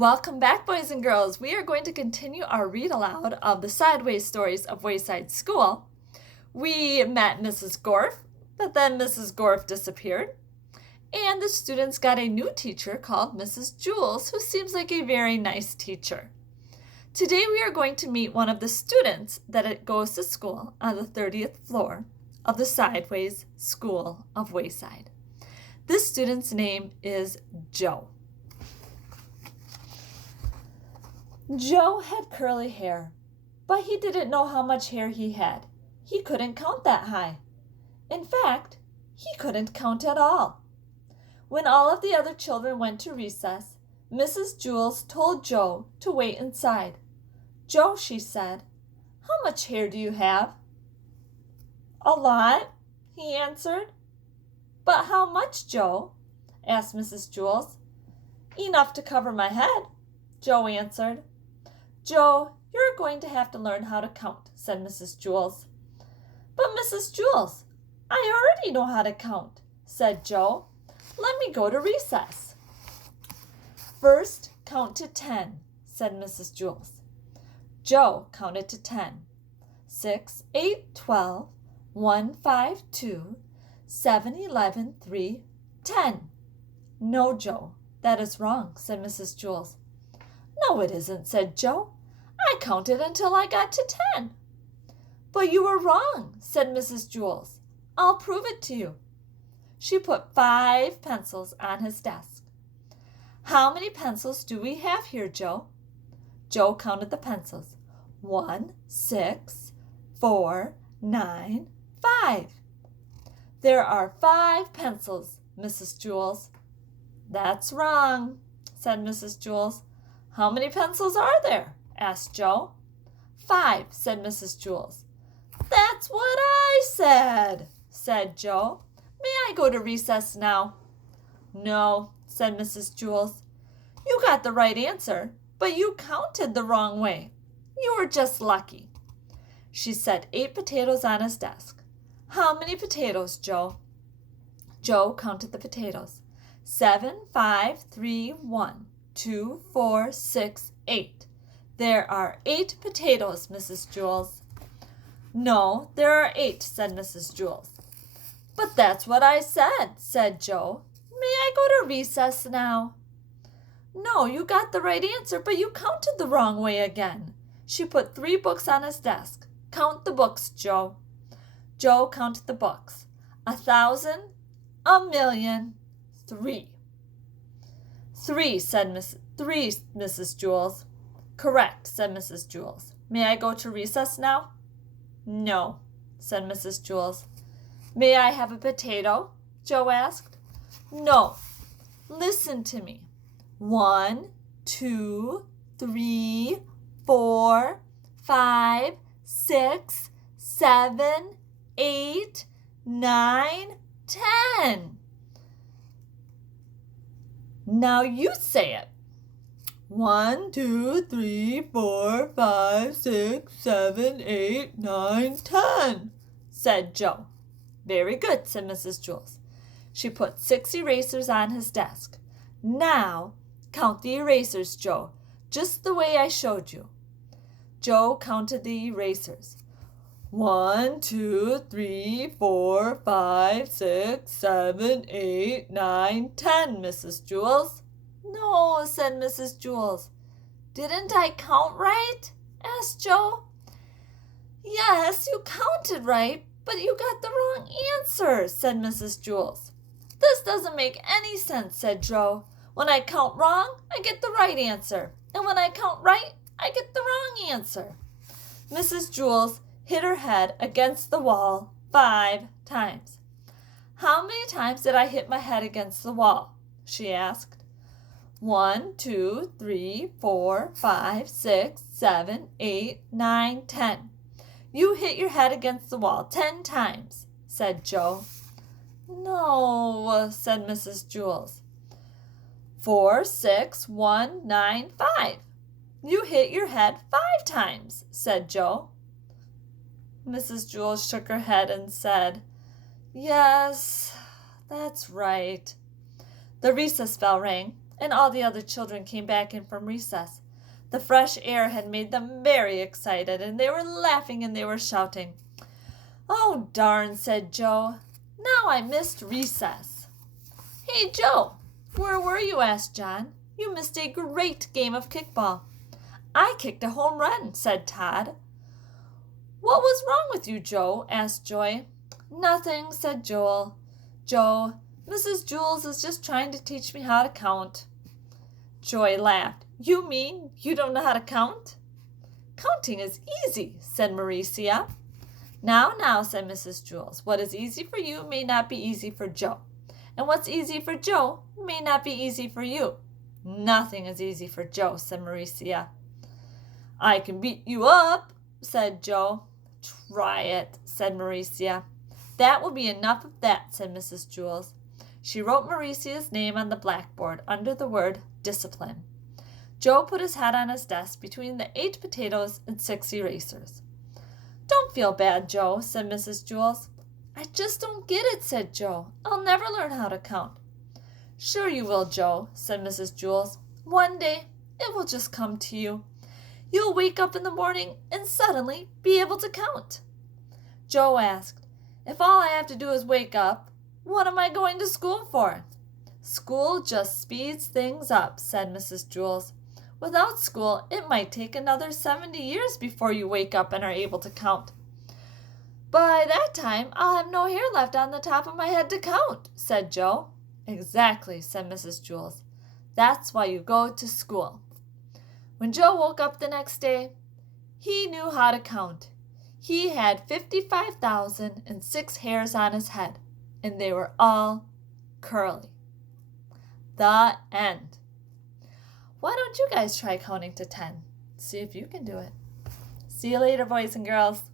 Welcome back, boys and girls. We are going to continue our read aloud of the Sideways Stories of Wayside School. We met Mrs. Gorf, but then Mrs. Gorf disappeared. And the students got a new teacher called Mrs. Jules, who seems like a very nice teacher. Today we are going to meet one of the students that goes to school on the 30th floor of the Sideways School of Wayside. This student's name is Joe. Joe had curly hair, but he didn't know how much hair he had. He couldn't count that high. In fact, he couldn't count at all. When all of the other children went to recess, Mrs. Jules told Joe to wait inside. "Joe," she said, "how much hair do you have?" "A lot," he answered. "But how much, Joe?" asked Mrs. Jules. "Enough to cover my head," Joe answered. "Joe, you're going to have to learn how to count," said Mrs. Jules. "But Mrs. Jules, I already know how to count," said Joe. "Let me go to recess." "First, count to 10, said Mrs. Jules. Joe counted to 10. 6, 8, 12, 1, 5, 2, 7, 11, 3, 10. "No, Joe, that is wrong," said Mrs. Jules. "No, it isn't," said Joe. "I counted until I got to 10. "But you were wrong," said Mrs. Jules. "I'll prove it to you." She put 5 pencils on his desk. "How many pencils do we have here, Joe?" Joe counted the pencils. 1, 6, 4, 9, 5. "There are 5 pencils, Mrs. Jules." "That's wrong," said Mrs. Jules. "How many pencils are there?" asked Joe. 5, said Mrs. Jules. "That's what I said Joe. "May I go to recess now?" "No," said Mrs. Jules. "You got the right answer, but you counted the wrong way. You were just lucky." She set 8 potatoes on his desk. "How many potatoes, Joe?" Joe counted the potatoes. 7, 5, 3, 1, 2, 4, 6, 8. "There are 8 potatoes, Mrs. Jules." "No, there are 8, said Mrs. Jules. "But that's what I said Joe. "May I go to recess now?" "No, you got the right answer, but you counted the wrong way again." She put 3 books on his desk. "Count the books, Joe." Joe counted the books. 1,000, 1,000,000, 3. "3, said Mrs. Jules. "Correct," said Mrs. Jules. "May I go to recess now?" "No," said Mrs. Jules. "May I have a potato?" Joe asked. "No. Listen to me. 1, 2, 3, 4, 5, 6, 7, 8, 9, 10. Now you say it. 1, 2, 3, 4, 5, 6, 7, 8, 9, 10, said Joe. "Very good," said Mrs. Jules. She put 6 erasers on his desk. "Now count the erasers, Joe, just the way I showed you." Joe counted the erasers. 1, 2, 3, 4, 5, 6, 7, 8, 9, 10, Mrs. Jules. "No," said Mrs. Jules. "Didn't I count right?" asked Joe. "Yes, you counted right, but you got the wrong answer," said Mrs. Jules. "This doesn't make any sense," said Joe. "When I count wrong, I get the right answer. And when I count right, I get the wrong answer." Mrs. Jules hit her head against the wall 5 times. "How many times did I hit my head against the wall?" she asked. 1, 2, 3, 4, 5, 6, 7, 8, 9, 10. "You hit your head against the wall 10 times, said Joe. "No," said Mrs. Jules. 4, 6, 1, 9, 5. "You hit your head 5 times, said Joe. Mrs. Jules shook her head and said, "Yes, that's right." The recess bell rang, and all the other children came back in from recess. The fresh air had made them very excited, and they were laughing and they were shouting. "Oh, darn," said Joe. "Now I missed recess." "Hey, Joe, where were you?" asked John. "You missed a great game of kickball." "I kicked a home run," said Todd. "What was wrong with you, Joe?" asked Joy. "Nothing," said Joel. "Joe, Mrs. Jules is just trying to teach me how to count." Joy laughed. "You mean you don't know how to count?" "Counting is easy," said Maricia. Now, said Mrs. Jules, "what is easy for you may not be easy for Joe. And what's easy for Joe may not be easy for you." "Nothing is easy for Joe," said Maricia. "I can beat you up," said Joe. "Try it," said Maricia. "That will be enough of that," said Mrs. Jules. She wrote Maricia's name on the blackboard under the word discipline. Joe put his head on his desk between the 8 potatoes and 6 erasers. "Don't feel bad, Joe," said Mrs. Jules. "I just don't get it," said Joe. "I'll never learn how to count." "Sure you will, Joe," said Mrs. Jules. "One day it will just come to you. You'll wake up in the morning and suddenly be able to count." Joe asked, "If all I have to do is wake up, what am I going to school for?" "School just speeds things up," said Mrs. Jules. "Without school, it might take another 70 years before you wake up and are able to count." "By that time, I'll have no hair left on the top of my head to count," said Joe. "Exactly," said Mrs. Jules. "That's why you go to school." When Joe woke up the next day, he knew how to count. He had 55,006 hairs on his head, and they were all curly. The end. Why don't you guys try counting to 10? See if you can do it. See you later, boys and girls.